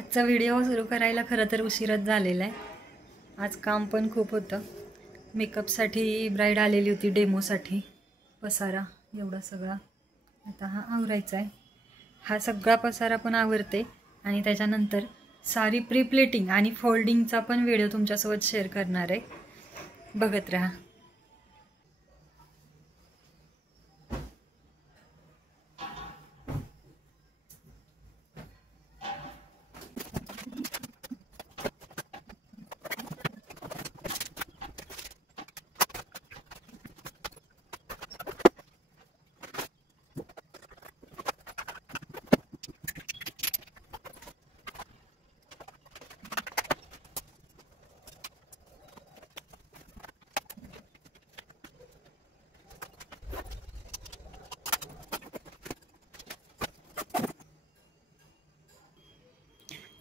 आजचा व्हिडिओ सुरू करायला खरं तर उशीरच झालेला आहे. आज काम पण खूप होतं. मेकअपसाठी ब्राईड आलेली होती, डेमोसाठी. पसारा एवढा सगळा आता हा आवरायचा आहे. हा सगळा पसारा पण आवरते आणि त्याच्यानंतर सारी प्री प्लेटिंग आणि फोल्डिंगचा पण व्हिडिओ तुमच्यासोबत शेअर करणार आहे. बघत राहा.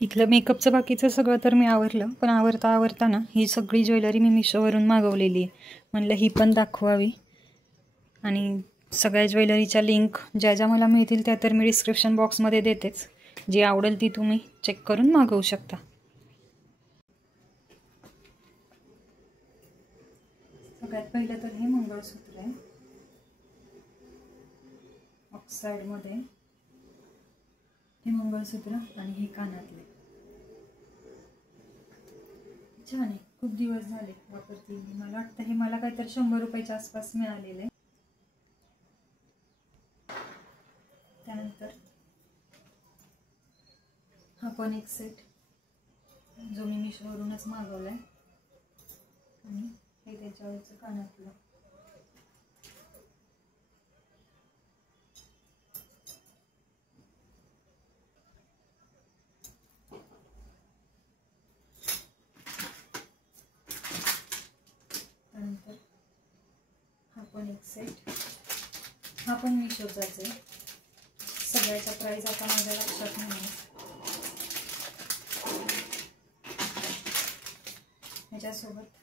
इथलं मेकअपचं बाकीचं सगळं तर मी आवरलं, पण आवरताना ही सगळी ज्वेलरी मी मिशोवरून मागवलेली आहे. म्हणलं ही पण दाखवावी. आणि सगळ्या ज्वेलरीच्या लिंक ज्या ज्या मला मिळतील त्या तर मी डिस्क्रिप्शन बॉक्समध्ये देतेच. जी आवडेल ती तुम्ही चेक करून मागवू शकता. सगळ्यात पहिलं तर हे मंगळसूत्र आहे ऑक्साईडमध्ये. हे मंगळसूत्र आणि हे कानातले छान आहे. खूप दिवस झाले वापरते. मला वाटतं हे मला काहीतरी 100 रुपयाच्या आसपास मिळालेलं आहे. त्यानंतर हा पण एक सेट जो मी मिशोवरूनच मागवलाय आणि हे त्याच्यावरचं कानातलं. त्यानंतर हा पण एक सेट. हा पण मिशोचाच आहे. सगळ्याच्या प्राइस आता माझ्या लक्षात नाही. ह्याच्यासोबत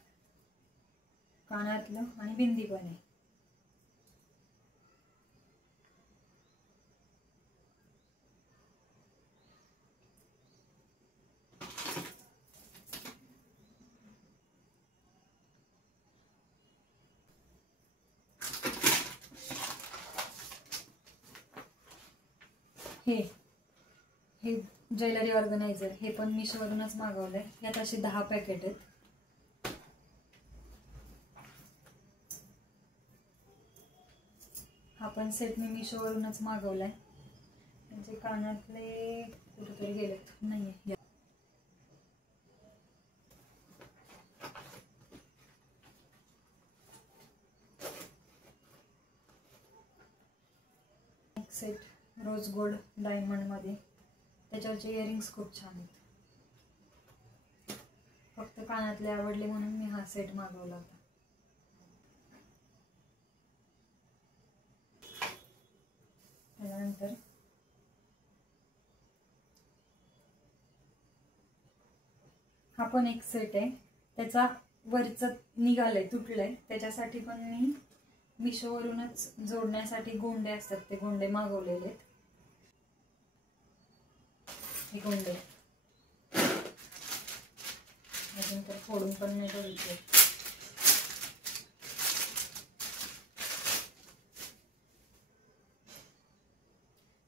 कानातलं आणि बिंदी पण आहे. हे ज्वेलरी ऑर्गनायझर हे पण मिशोवरूनच मागवलंय. यात असे 10 पॅकेट आहेत. हा पण सेट मी मिशोवरूनच मागवलाय. त्यांचे कानातले कुठेतरी गेलेत, नाहीये. एक सेट रोज गोल्ड डायमंड मध्ये. त्याच्यावरचे इयरिंग्स खूप छान आहेत. फक्त कानातले आवडले म्हणून मी हा सेट मागवला होता. त्यानंतर हा पण एक सेट आहे. त्याचा वरचं निघालंय, तुटलंय. त्याच्यासाठी पण मी मिशोवरूनच जोडण्यासाठी गोंडे असतात ते गोंडे मागवलेले आहेत. हे गोंडे अजून तर फोडून पण नाही बघितले.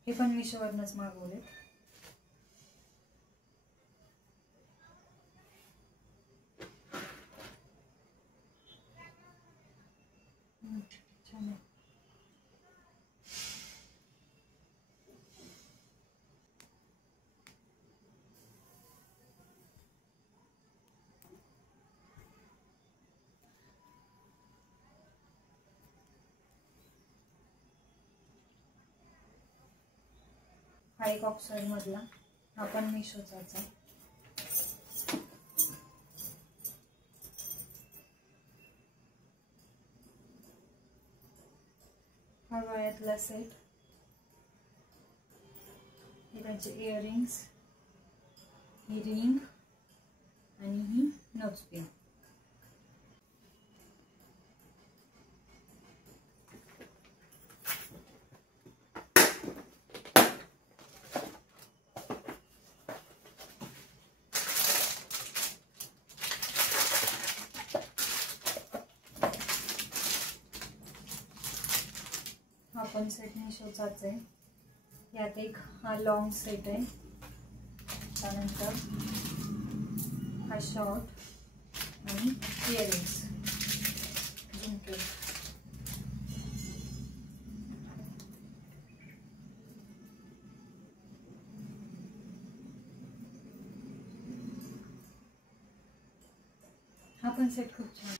हे पण मिशोवरूनच मागवले. छान आहे. हा एक ऑक्साईड मधला. हा पण मिशोचाच आहे. हा गळ्यातला सेट. हे त्यांचे इयरिंग्स, ही रिंग आणि ही नोजपिन. पण सेट मिशोचाच आहे. यात एक हा लॉंग सेट आहे, त्यानंतर हा शॉर्ट आणि इयरिंग्स झुमके. हा पण सेट खूप छान.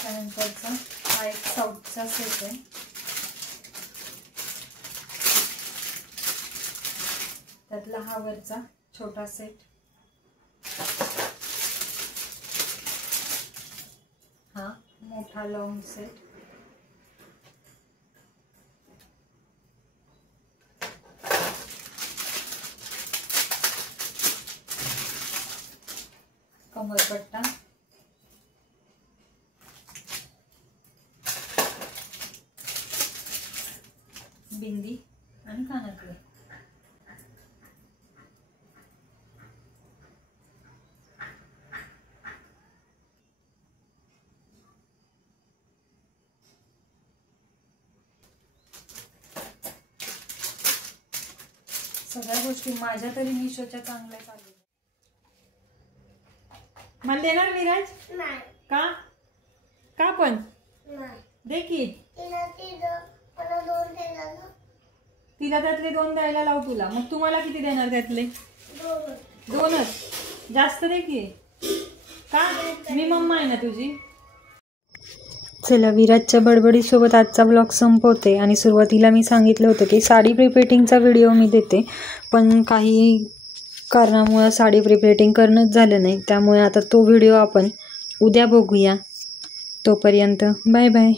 त्यानंतरचा हा एक साऊथचा सेट आहे. त्यातला हा वरचा छोटा सेट, हा मोठा लॉंग सेट, कमरपट्टा, बिंदी आणि कानातले. सगळ्या गोष्टी माझ्या तरी मिशोच्या चांगल्या चालू. मला देणार विराज? नाही. का? का पण? नाही. दे की. मला 2 द्यायला ना. तिला त्यातले 2 द्यायला लाव तुला. मग तुम्हाला किती देणार त्यातले? 2च. जास्त दे की. का? मी मम्मा आहे ना तुझी. चला, विराजच्या बडबडीसोबत आजचा ब्लॉग संपवते. आणि सुरुवातीला मी सांगितलं होतं की साडी प्रिपेटिंगचा व्हिडिओ मी देते, पण काही कारणामुळे साडी प्रिपेटिंग करणंच झालं नाही. त्यामुळे आता तो व्हिडिओ आपण उद्या बघूया. तोपर्यंत बाय बाय.